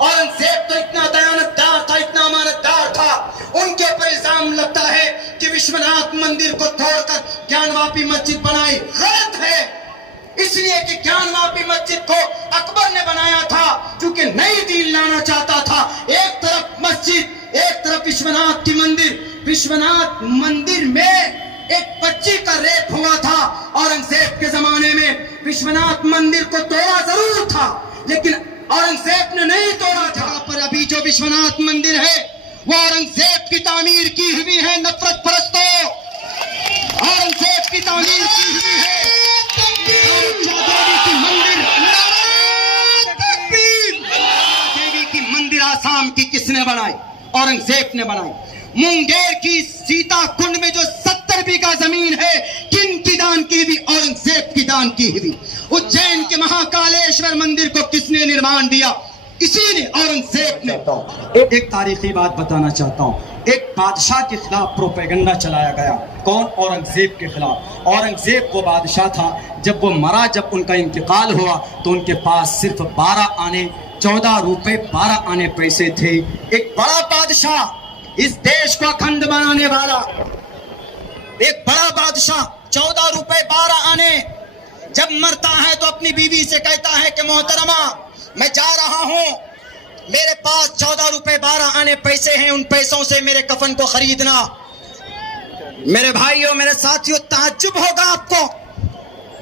औरंगजेब तो इतना दयानतदार था, इतना अमानतदार था, उनके ऊपर इल्जाम लगता है कि विश्वनाथ मंदिर को तोड़कर ज्ञानवापी मस्जिद बनाई। गलत है, इसलिए कि ज्ञानवापी मस्जिद को अकबर ने बनाया था क्योंकि नई दीन लाना चाहता था। एक तरफ मस्जिद, एक तरफ विश्वनाथ की मंदिर। विश्वनाथ मंदिर में एक बच्ची का रेप हुआ था औरंगजेब के जमाने में। विश्वनाथ मंदिर को तोड़ा जरूर था, लेकिन औरंगजेब ने नहीं तोड़ा था। पर अभी जो विश्वनाथ मंदिर है वो औरंगजेब की तामीर की हुई है। नफरत परस्तों, औरंगजेब की तामीर की हुई है। देवी की मंदिर, देवी की मंदिर आसाम की किसने बनाई? औरंगजेब ने बनाई। मुंगेर की सीता कुंड में जो 70 बीघा जमीन है, किन की दान की हुई? औरंगजेब की दान की हुई। उज्जैन के महाकालेश्वर मंदिर को किसने निर्माण दिया? इसी ने, औरंगजेब ने। एक तारीखी बात बताना चाहता हूँ। एक बादशाह के खिलाफ प्रोपेगेंडा चलाया गया। कौन? औरंगजेब के खिलाफ। औरंगजेब वो बादशाह था, जब वो मरा, जब उनका इंतकाल हुआ तो उनके पास सिर्फ 12 आने 14 रुपए 12 आने पैसे थे। एक बड़ा बादशाह, इस देश को अखंड बनाने वाला एक बड़ा बादशाह, 14 रुपए 12 आने, जब मरता है तो अपनी बीवी से कहता है कि मोहतरमा मैं जा रहा हूं, मेरे पास 14 रुपए 12 आने पैसे हैं, उन पैसों से मेरे कफन को खरीदना। मेरे भाइयों, मेरे साथियों, ताज्जुब होगा आपको,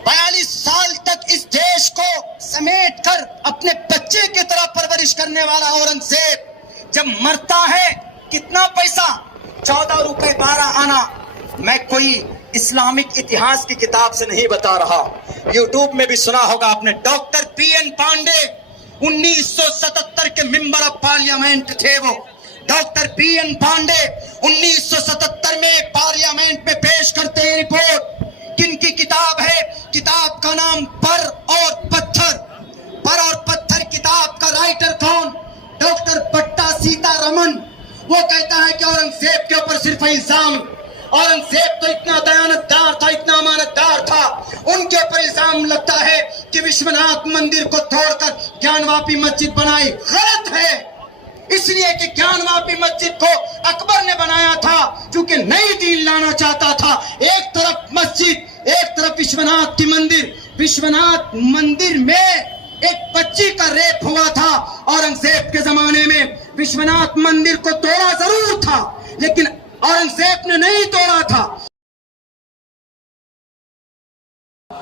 42 साल तक इस देश को समेट कर अपने बच्चे की तरह परवरिश करने वाला औरंगजेब जब मरता है, कितना पैसा? 14 रुपए 12 आना। मैं कोई इस्लामिक इतिहास की किताब से नहीं बता रहा, यूट्यूब में भी सुना होगा आपने। डॉक्टर पीएन पांडे 1977 के मेंबर ऑफ पार्लियामेंट थे वो। डॉक्टर पीएन पांडे 1977 में पार्लियामेंट में पेश करते हैं रिपोर्ट। किनकी किताब है? किताब का नाम पर और पत्थर। पर और पत्थर किताब का राइटर कौन? डॉक्टर पट्टा सीतारमन। वो कहता है कि औरंगजेब के ऊपर सिर्फ इल्जाम, औरंगजेब तो इतना दयानतदार था, इतना अमानतदार था, उनके ऊपर इल्जाम लगता है कि विश्वनाथ मंदिर को तोड़कर ज्ञानवापी मस्जिद बनाई। गलत है, इसलिए कि ज्ञानवापी मस्जिद को अकबर ने बनाया था क्योंकि नई दीन लाना चाहता था। एक तरफ मस्जिद, एक तरफ विश्वनाथ की मंदिर। विश्वनाथ मंदिर में एक बच्ची का रेप हुआ था औरंगजेब के जमाने में। विश्वनाथ मंदिर को तोड़ा जरूर था, लेकिन औरंगजेब ने नहीं तोड़ा था,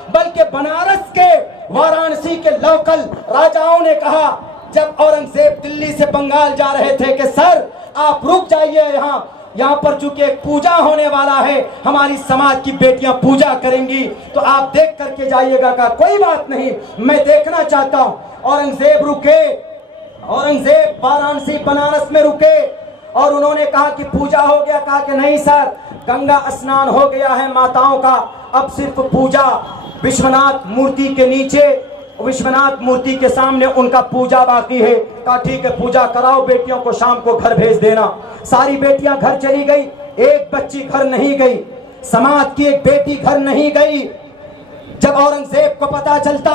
बल्कि बनारस के, वाराणसी के लोकल राजाओं ने कहा, जब औरंगजेब दिल्ली से बंगाल जा रहे थे, कि सर आप रुक जाइए, यहाँ पर चूंकि एक पूजा होने वाला है, हमारी समाज की बेटियां पूजा करेंगी, तो आप देख करके जाइएगा। का कोई बात नहीं, मैं देखना चाहता हूं। औरंगजेब रुके, औरंगजेब वाराणसी बनारस में रुके और उन्होंने कहा कि पूजा हो गया? कहा कि नहीं सर, गंगा स्नान हो गया है माताओं का, अब सिर्फ पूजा विश्वनाथ मूर्ति के नीचे, विश्वनाथ मूर्ति के सामने उनका पूजा बाकी है। कहा ठीक है, पूजा कराओ, बेटियों को शाम को घर भेज देना। सारी बेटियां घर चली गई, एक बच्ची घर नहीं गई, समाज की एक बेटी घर नहीं गई। जब औरंगजेब को पता चलता,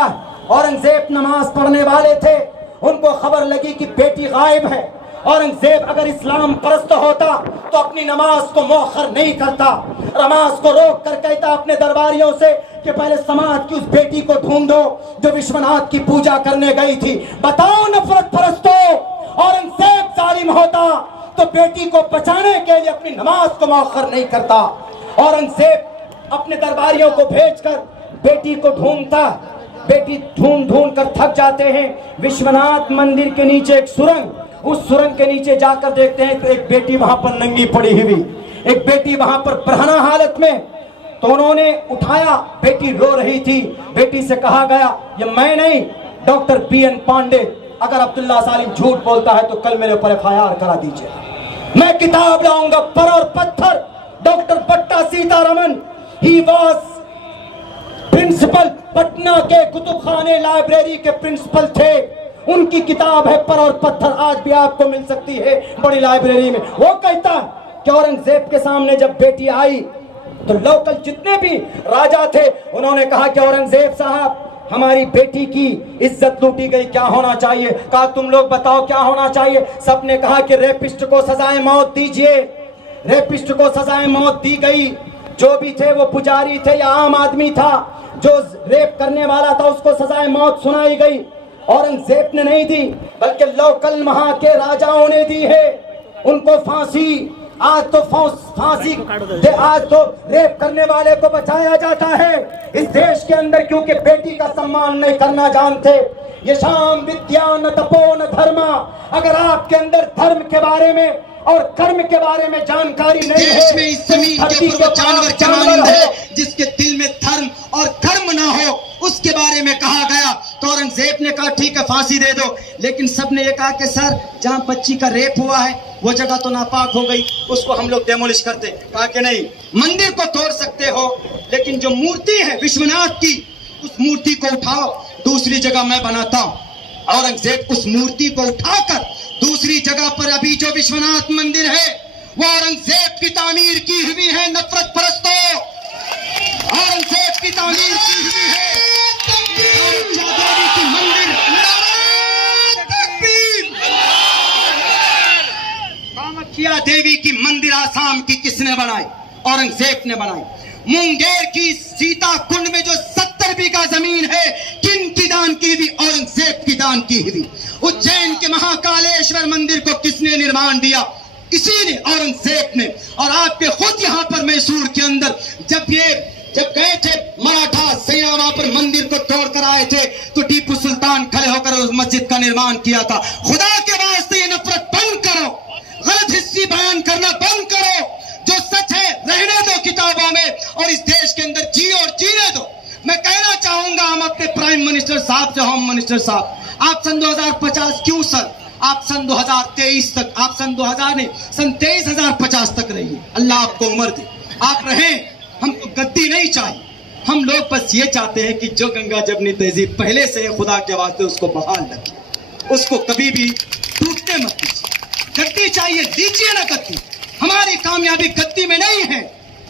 औरंगजेब नमाज पढ़ने वाले थे, उनको खबर लगी कि बेटी गायब है। औरंगजेब अगर इस्लाम परस्त होता तो अपनी नमाज को मौखर नहीं करता, नमाज को रोक कर कहता अपने दरबारियों से कि पहले समाज की उस बेटी को ढूंढो जो विश्वनाथ की पूजा करने गई थी। बताओ नफरत परस्तों, औरंगजेब जालिम होता तो बेटी को बचाने के लिए अपनी नमाज को मौखर नहीं करता। औरंगजेब अपने दरबारियों को भेजकर बेटी को ढूंढता, बेटी ढूंढ ढूंढ कर थक जाते हैं। विश्वनाथ मंदिर के नीचे एक सुरंग, उस सुरंग के नीचे जाकर देखते हैं तो एक बेटी वहां पर नंगी पड़ी हुई, एक बेटी वहां पर बरहना हालत में। तो उन्होंने उठाया, बेटी रो रही थी। बेटी से कहा गया, ये मैं नहीं, डॉक्टर पीएन पांडे, अगर अब्दुल्ला सालिम झूठ बोलता है तो कल मेरे ऊपर FIR करा दीजिए। मैं किताब लाऊंगा, पर और पत्थर। Doctor Patta Sitaraman, he was principal, Patna के कुतुबखाने लाइब्रेरी के प्रिंसिपल थे। उनकी किताब है पर और पत्थर, आज भी आपको मिल सकती है बड़ी लाइब्रेरी में। वो कहता कि औरंगजेब के सामने जब बेटी आई तो लोकल जितने भी राजा थे उन्होंने कहा कि औरंगजेब साहब हमारी बेटी की इज्जत लूटी गई, क्या होना चाहिए? कहा तुम लोग बताओ क्या होना चाहिए? सबने कहा कि रेपिस्ट को सजाए मौत दीजिए। रेपिस्ट को सजाए मौत दी गई। जो भी थे वो पुजारी थे या आम आदमी था, जो रेप करने वाला था उसको सजाए मौत सुनाई गई। औरंगजेब ने नहीं दी, बल्कि लोकल वहां के राजाओं ने दी है, उनको फांसी। आज तो फांसी आज तो रेप करने वाले को बचाया जाता है इस देश के अंदर, क्योंकि बेटी का सम्मान नहीं करना जानते। ये शाम विद्या न तपो न धर्मा। अगर आपके अंदर धर्म के बारे में और कर्म के बारे में जानकारी नहीं है, देश में इस जमीन के ऊपर वो जानवर के मानंद है जिसके दिल में धर्म और कर्म ना हो, उसके बारे में कहा गया। तो औरंगजेब ने कहा ठीक है फांसी दे दो, लेकिन सबने ये कहा कि सर जहां बच्ची का रेप हुआ है वो जगह तो नापाक हो गई, उसको हम लोग डेमोलिश करते। कहा कि नहीं, मंदिर को तोड़ सकते हो लेकिन जो मूर्ति है विश्वनाथ की, उस मूर्ति को उठाओ, दूसरी जगह मैं बनाता हूं। औरंगजेब उस मूर्ति को उठाकर दूसरी जगह पर अभी जो विश्वनाथ मंदिर है वो औरंगजेब की तामीर की हुई है। नफरत परस्तों, औरंगजेब की तामीर की हुई है देवी की मंदिर। कामाख्या देवी की मंदिर आसाम की किसने बनाई? औरंगजेब ने बनाई। मुंगेर की सीता कुंड में जो 70 बीघा जमीन है, किन की दान की हुई? औरंगजेब की दान की हुई। उज्जैन के महाकालेश्वर मंदिर को किसने निर्माण दिया? इसी ने, औरंगजेब ने। और आपके खुद यहाँ पर मैसूर के अंदर जब गए थे मराठा सेना, वहां पर मंदिर को तोड़ कर आए थे, तो टीपू सुल्तान खड़े होकर उस मस्जिद का निर्माण किया था। खुदा के वास्ते ये नफरत बंद करो, गलत हिस्सी बयान करना बंद करो। जो सच है रहने दो किताबों में और इस देश के अंदर जियो और जीने दो। मैं कहना चाहूंगा हम अपने प्राइम मिनिस्टर साहब से, होम मिनिस्टर साहब, आप सन 2050 क्यों सर, आप सन 2023 तक, आप सन 2000 नहीं, सन 23,050 तक रहिए। अल्लाह आपको उम्र दे, आप रहें। हमको गद्दी नहीं चाहिए, हम लोग बस ये चाहते हैं कि जो गंगा जमनी तहजीब पहले से है, खुदा के वास्ते उसको बहाल रखिए, उसको कभी भी टूटने मत दीजिए। गद्दी चाहिए, दीजिए ना गद्दी। हमारी कामयाबी गद्दी में नहीं है,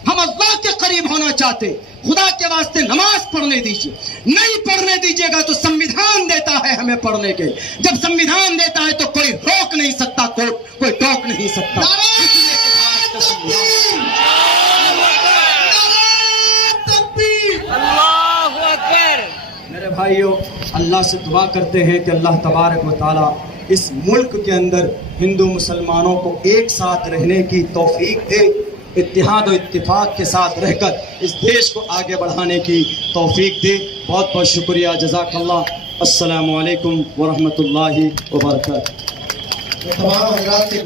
हम अल्लाह के करीब होना चाहते। खुदा के वास्ते नमाज पढ़ने दीजिए। नहीं पढ़ने दीजिएगा तो संविधान देता है हमें पढ़ने के। जब संविधान देता है तो कोई रोक नहीं सकता, कोई टोक नहीं सकता। मेरे भाइयों, अल्लाह से दुआ करते हैं कि अल्लाह तबारक व तआला इस मुल्क के अंदर हिंदू मुसलमानों को एक साथ रहने की तौफीक दे, इत्तेहाद और इत्तिफाक के साथ रहकर इस देश को आगे बढ़ाने की तौफीक दे। बहुत बहुत शुक्रिया, जज़ाकल्लाह। अस्सलामु अलैकुम व रहमतुल्लाहि व बरकातहू।